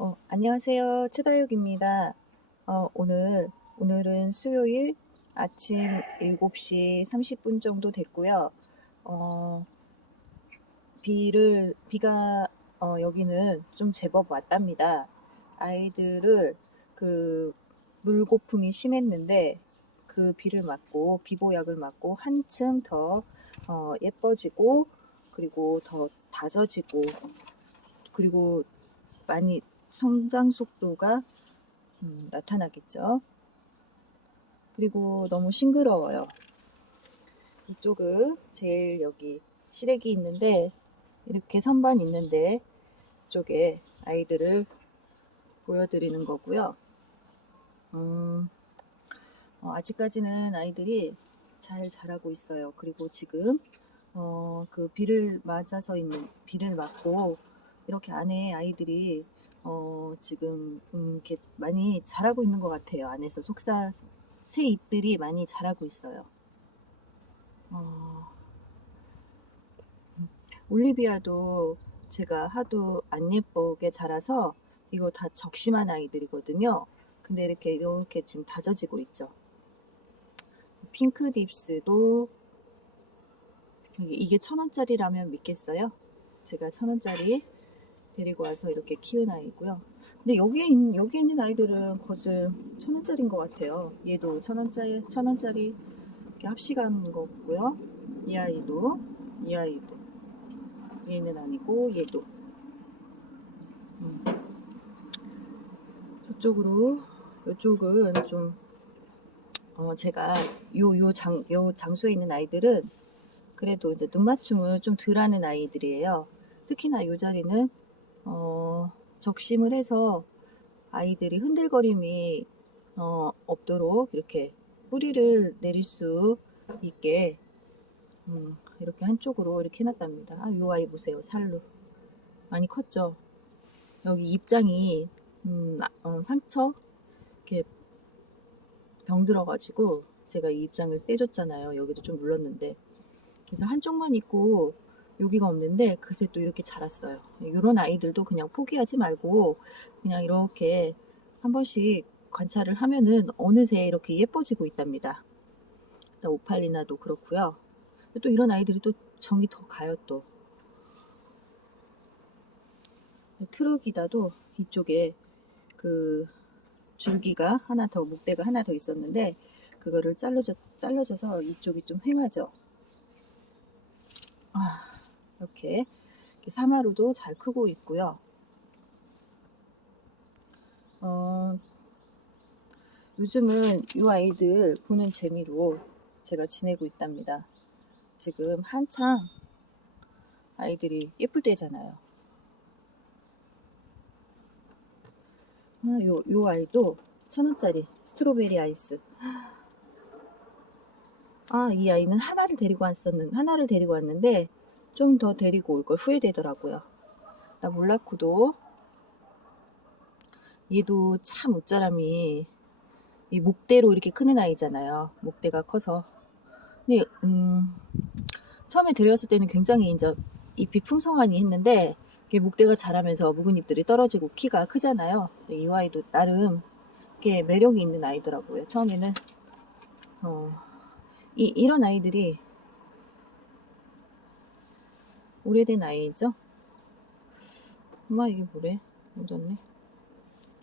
어, 안녕하세요. 최다육입니다. 어, 오늘, 오늘은 수요일 아침 7시 30분 정도 됐고요. 어, 비를, 비가, 어, 여기는 좀 제법 왔답니다. 아이들을 그 물고품이 심했는데 그 비를 맞고 비보약을 맞고 한층 더 어, 예뻐지고 그리고 더 다져지고 그리고 많이 성장 속도가 음, 나타나겠죠. 그리고 너무 싱그러워요. 이쪽은 제일 여기 시래기 있는데 이렇게 선반 있는데 이쪽에 아이들을 보여드리는 거고요. 음, 어, 아직까지는 아이들이 잘 자라고 있어요. 그리고 지금 어, 그 비를 맞아서 있는 비를 맞고 이렇게 안에 아이들이 어, 지금 음, 이렇게 많이 자라고 있는 것 같아요. 안에서 속사 새 잎들이 많이 자라고 있어요. 어, 올리비아도 제가 하도 안 예쁘게 자라서 이거 다 적심한 아이들이거든요. 근데 이렇게 이렇게 지금 다져지고 있죠. 핑크 딥스도 이게- 천 원짜리라면 믿겠어요? 제가 천 원짜리 데리고 와서 이렇게 키운 아이고요. 근데 여기에 있는, 여기 있는 아이들은 거즈 천 원짜리인 것 같아요. 얘도 천 원짜리, 천 원짜리 이렇게 합식한 거고요. 이 아이도, 이 아이도. 얘는 아니고 얘도. 음. 저쪽으로, 이쪽은 좀, 어, 제가 요, 요 장, 요 장소에 있는 아이들은 그래도 이제 눈맞춤을 좀 덜 하는 아이들이에요. 특히나 이 자리는 어, 적심을 해서 아이들이 흔들거림이 어, 없도록 이렇게 뿌리를 내릴 수 있게 음, 이렇게 한쪽으로 이렇게 해놨답니다. 아, 이 아이 보세요. 살로 많이 컸죠. 여기 입장이 음, 아, 어, 상처 이렇게 병 들어가지고 제가 이 입장을 떼줬잖아요. 여기도 좀 물렀는데 그래서 한쪽만 있고 여기가 없는데 그새 또 이렇게 자랐어요. 이런 아이들도 그냥 포기하지 말고 그냥 이렇게 한 번씩 관찰을 하면은 어느새 이렇게 예뻐지고 있답니다. 오팔리나도 그렇고요. 또 이런 아이들이 또 정이 더 가요 또. 트루기다도 이쪽에 그 줄기가 하나 더 목대가 하나 더 있었는데 그거를 잘라져 잘라져서 이쪽이 좀 휑하죠. 아, 이렇게 사마루도 잘 크고 있고요. 어, 요즘은 이 아이들 보는 재미로 제가 지내고 있답니다. 지금 한창 아이들이 예쁠 때잖아요. 아, 요, 요 아이도 천 원짜리 스트로베리 아이스. 아, 이 아이는 하나를 데리고 왔었는, 하나를 데리고 왔는데, 좀 더 데리고 올 걸 후회되더라고요. 나 몰라쿠도, 얘도 참 웃자람이, 이 목대로 이렇게 크는 아이잖아요. 목대가 커서. 근데, 음, 처음에 데려왔을 때는 굉장히 이제 잎이 풍성하니 했는데, 이게 목대가 자라면서 묵은 잎들이 떨어지고 키가 크잖아요. 이 아이도 나름, 이렇게 매력이 있는 아이더라고요. 처음에는, 어, 이, 이런 아이들이 오래된 아이죠? 엄마 이게 뭐래? 묻었네.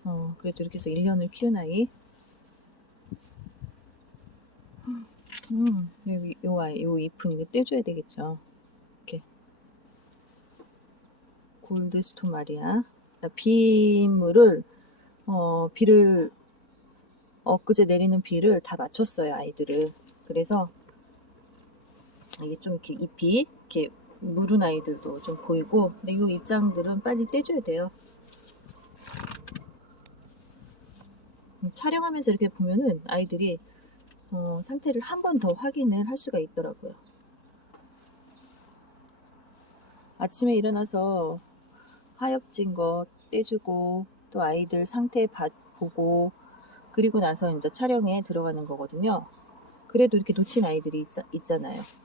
어, 그래도 이렇게 해서 1년을 키운 아이. 음, 여기 요 아이, 요 잎은 이거 떼줘야 되겠죠. 이렇게. 골드스톤 마리아. 빗물을, 어, 비를, 엊그제 내리는 비를 다 맞췄어요, 아이들을. 그래서 이게 좀 이렇게 잎이 이렇게 무른 아이들도 좀 보이고 근데 이 입장들은 빨리 떼줘야 돼요. 촬영하면서 이렇게 보면은 아이들이 어, 상태를 한 번 더 확인을 할 수가 있더라고요. 아침에 일어나서 하엽진 거 떼주고 또 아이들 상태 봐, 보고 그리고 나서 이제 촬영에 들어가는 거거든요. 그래도 이렇게 놓친 아이들이 있, 잖아요 음,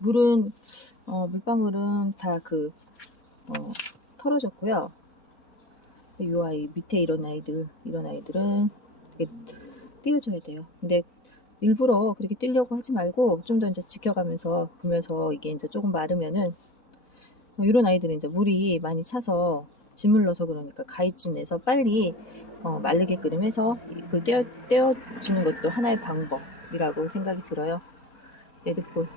물은 어, 물방울은 다그 어, 털어졌고요. 이 아이 밑에 이런 아이들 이런 아이들은 띄워줘야 돼요. 근데 일부러 그렇게 띄려고 하지 말고 좀 더 이제 지켜가면서 보면서 이게 이제 조금 마르면은 어, 이런 아이들은 이제 물이 많이 차서 짓물러서 그러니까 가위찜 내서 빨리 어, 마르게끔 해서 이걸 떼어, 떼어주는 것도 하나의 방법이라고 생각이 들어요. 레드풀.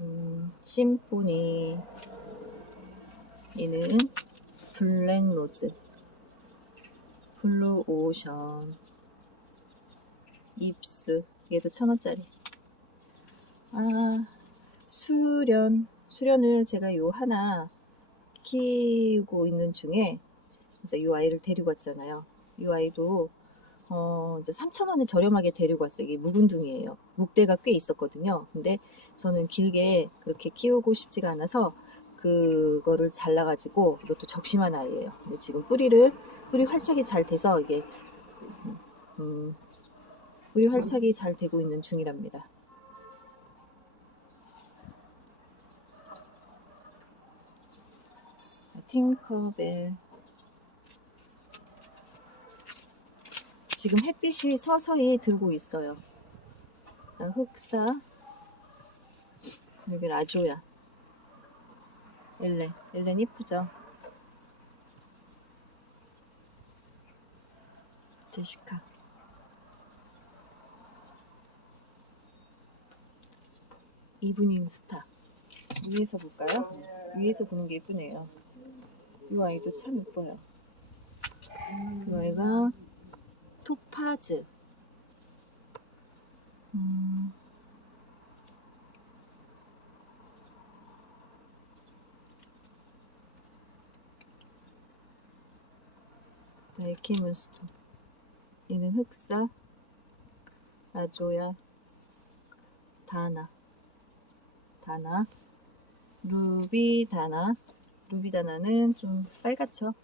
음, 심포니. 얘는 블랙로즈. 블루 오션. 입수. 얘도 천 원짜리. 아, 수련. 수련을 제가 요 하나 키우고 있는 중에 이제 요 아이를 데리고 왔잖아요. 이 아이도 어 이제 3,000원에 저렴하게 데리고 왔어요. 이게 묵은둥이에요. 목대가 꽤 있었거든요. 근데 저는 길게 그렇게 키우고 싶지가 않아서 그거를 잘라가지고 이것도 적심한 아이예요. 근데 지금 뿌리를 뿌리 활착이 잘 돼서 이게 음, 뿌리 활착이 잘 되고 있는 중이랍니다. 팅커벨 지금 햇빛이 서서히 들고 있어요. 흑사 여기 라조야 엘렌 엘렌 이쁘죠? 제시카 이브닝 스타 위에서 볼까요? 위에서 보는 게 예쁘네요. 이 아이도 참 예뻐요. 이 아이가 토파즈. 음, 알키문스톤. 얘는 흑사, 라조야, 다나, 다나, 루비 다나. 루비 다나는 좀 빨갛죠?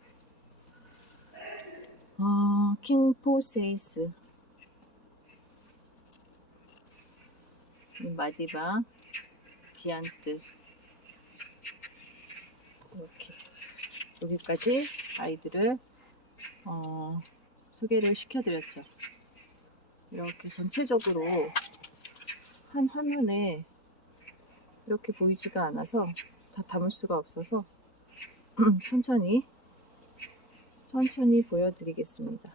어, 킹포세이스. 마디바, 비안트. 이렇게. 여기까지 아이들을, 어, 소개를 시켜드렸죠. 이렇게 전체적으로 한 화면에 이렇게 보이지가 않아서 다 담을 수가 없어서 천천히 천천히 보여드리겠습니다.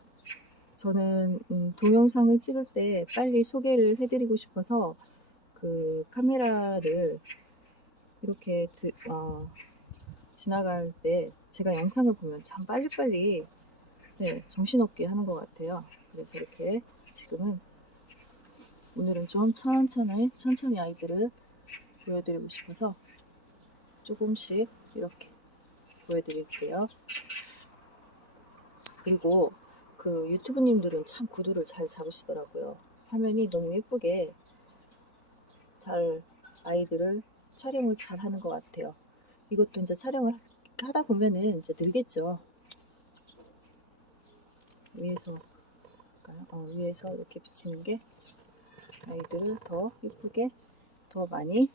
저는 음, 동영상을 찍을 때 빨리 소개를 해드리고 싶어서 그 카메라를 이렇게 드, 어, 지나갈 때 제가 영상을 보면 참 빨리빨리 네, 정신없게 하는 것 같아요. 그래서 이렇게 지금은 오늘은 좀 천천히 천천히 아이들을 보여드리고 싶어서 조금씩 이렇게 보여드릴게요. 그리고 그 유튜브님들은 참 구도를 잘 잡으시더라고요. 화면이 너무 예쁘게 잘 아이들을 촬영을 잘 하는 것 같아요. 이것도 이제 촬영을 하다 보면은 이제 늘겠죠. 위에서? 어, 위에서 이렇게 비치는 게 아이들을 더 예쁘게 더 많이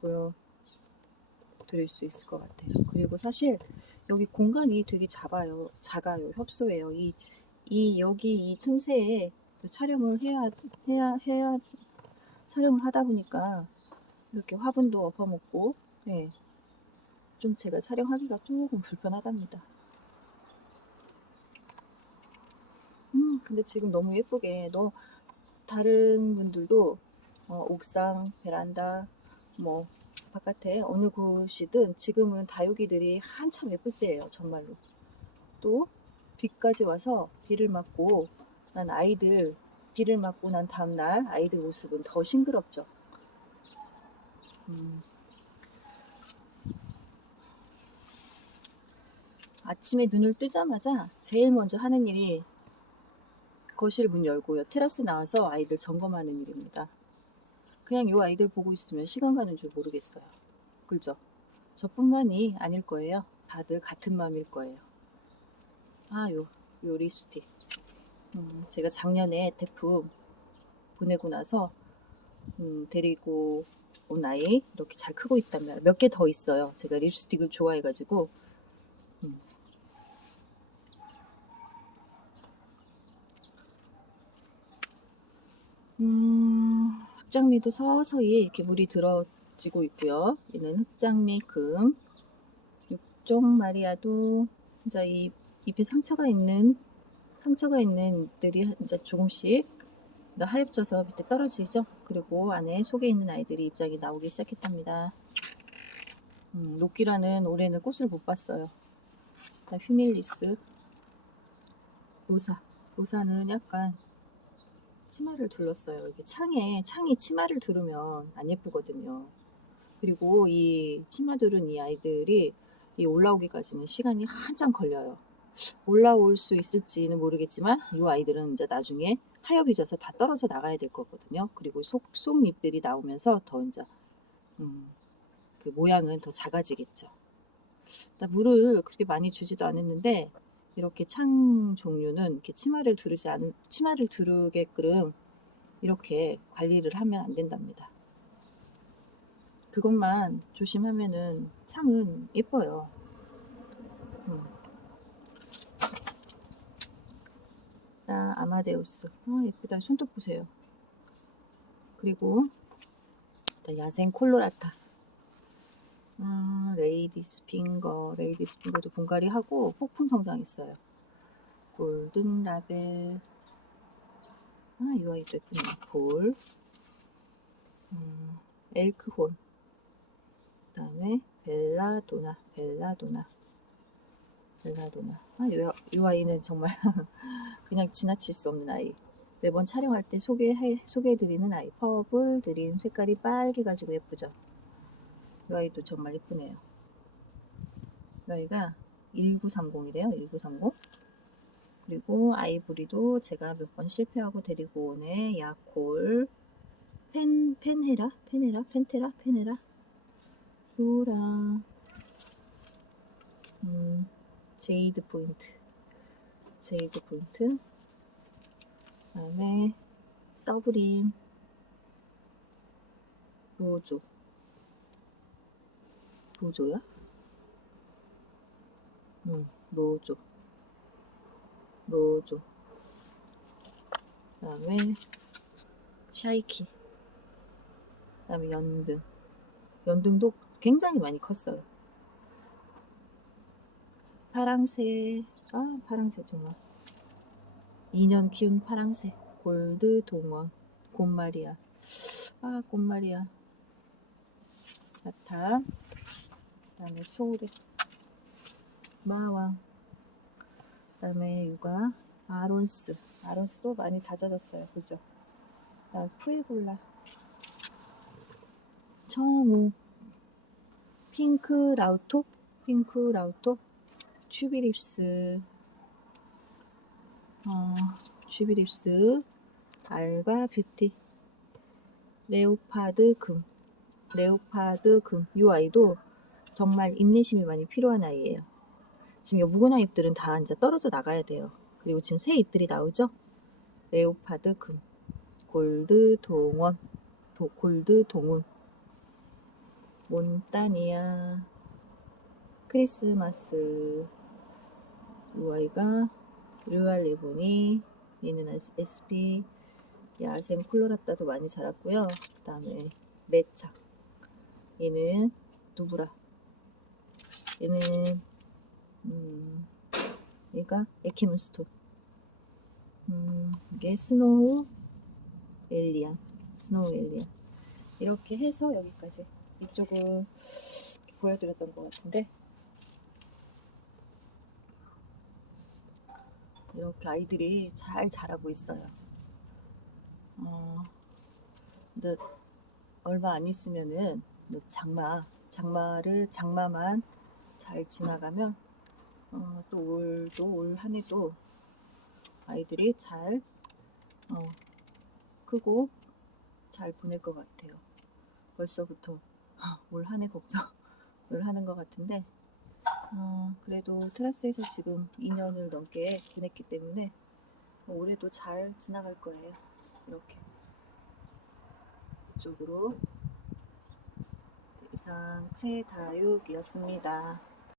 보여드릴 수 있을 것 같아요. 그리고 사실 여기 공간이 되게 작아요. 작아요. 협소해요. 이, 이 여기 이 틈새에 촬영을 해야 해야 해야 촬영을 하다 보니까 이렇게 화분도 엎어먹고 네. 좀 제가 촬영하기가 조금 불편하답니다. 음, 근데 지금 너무 예쁘게 너 다른 분들도 어, 옥상, 베란다, 뭐 바깥에 어느 곳이든 지금은 다육이들이 한참 예쁠 때예요 정말로. 또 비까지 와서 비를 맞고 난 아이들 비를 맞고 난 다음날 아이들 모습은 더 싱그럽죠. 음. 아침에 눈을 뜨자마자 제일 먼저 하는 일이 거실 문 열고 요. 테라스 나와서 아이들 점검하는 일입니다 그냥 요 아이들 보고 있으면 시간 가는 줄 모르겠어요. 그죠? 저뿐만이 아닐 거예요. 다들 같은 마음일 거예요. 아, 요, 요 리스틱. 음, 제가 작년에 대품 보내고 나서, 음, 데리고 온 아이 이렇게 잘 크고 있답니다. 몇 개 더 있어요. 제가 립스틱을 좋아해가지고 음. 음, 흑장미도 서서히 이렇게 물이 들어지고 있고요. 얘는 흑장미 금, 육종 마리아도 이제 이 잎에 상처가 있는 상처가 있는 잎들이 이제 조금씩 이제 하얘져서 밑에 떨어지죠. 그리고 안에 속에 있는 아이들이 입장이 나오기 시작했답니다. 음, 녹기라는 올해는 꽃을 못 봤어요. 일단 휴밀리스, 로사, 로사는 약간 치마를 둘렀어요. 이게 창에 창이 치마를 두르면 안 예쁘거든요. 그리고 이 치마 두른 이 아이들이 이 올라오기까지는 시간이 한참 걸려요. 올라올 수 있을지는 모르겠지만 이 아이들은 이제 나중에 하엽이 져서 다 떨어져 나가야 될 거거든요. 그리고 속, 속잎들이 나오면서 더 이제 음, 그 모양은 더 작아지겠죠. 일단 물을 그렇게 많이 주지도 않았는데 이렇게 창 종류는 이렇게 치마를 두르지 않 치마를 두르게끔 이렇게 관리를 하면 안 된답니다. 그것만 조심하면은 창은 예뻐요. 음. 나 아마데우스. 아, 예쁘다. 손톱 보세요. 그리고 나 야생 콜로라타. 음, 레이디스 핑거. 레이디스 핑거도 분갈이 하고 폭풍 성장했어요. 골든 라벨. 아, 이 아이도 예쁘네. 볼. 음, 엘크혼. 그 다음에 벨라도나. 벨라도나. 벨라도나. 아, 이, 이 아이는 정말 그냥 지나칠 수 없는 아이. 매번 촬영할 때 소개해, 소개해드리는 아이. 퍼블 드림 색깔이 빨개가지고 예쁘죠? 이 아이도 정말 예쁘네요. 이 아이가 1930이래요. 1930. 그리고 아이보리도 제가 몇 번 실패하고 데리고 오네. 야콜. 펜, 펜헤라? 펜헤라? 펜테라? 펜헤라? 로라. 음, 제이드 포인트. 제이드 포인트. 그 다음에 서브린. 로조. 로조야? 응, 로조. 로조. 그 다음에 샤이키. 그 다음에 연등. 연등도 굉장히 많이 컸어요. 파랑새. 아, 파랑새 정말. 2년 키운 파랑새. 골드 동원. 곰마리아. 아, 곰마리아. 나타. 그 다음에 소래. 마왕. 그 다음에 육아. 아론스. 아론스도 많이 다져졌어요. 그죠? 푸에볼라. 청우. 핑크 라우토. 핑크 라우토. 츄비립스. 어, 츄비립스. 알바 뷰티. 레오파드 금. 레오파드 금. 이 아이도 정말 인내심이 많이 필요한 아이예요. 지금 이 묵은화 잎들은 다 이제 떨어져 나가야 돼요. 그리고 지금 새 잎들이 나오죠? 레오파드 금. 골드 동원. 도, 골드 동운. 몬타니아. 크리스마스. 이 아이가 류알 리보니. 얘는 SP. 야생 콜로라따도 많이 자랐고요. 그 다음에 매착. 얘는 누브라. 얘는 음, 얘가 에키문스토. 음, 이게 스노우 엘리안. 스노우 엘리안. 이렇게 해서 여기까지. 이쪽은 보여드렸던 것 같은데. 이렇게 아이들이 잘 자라고 있어요. 어, 이제 얼마 안 있으면은 장마, 장마를 장마만 잘 지나가면 어, 또 올도 올 한 해도 아이들이 잘 어, 크고 잘 보낼 것 같아요. 벌써부터 올 한 해 걱정을 하는 것 같은데 어, 그래도 테라스에서 지금 2년을 넘게 보냈기 때문에 올해도 잘 지나갈 거예요. 이렇게 이쪽으로 이상 최다육이었습니다.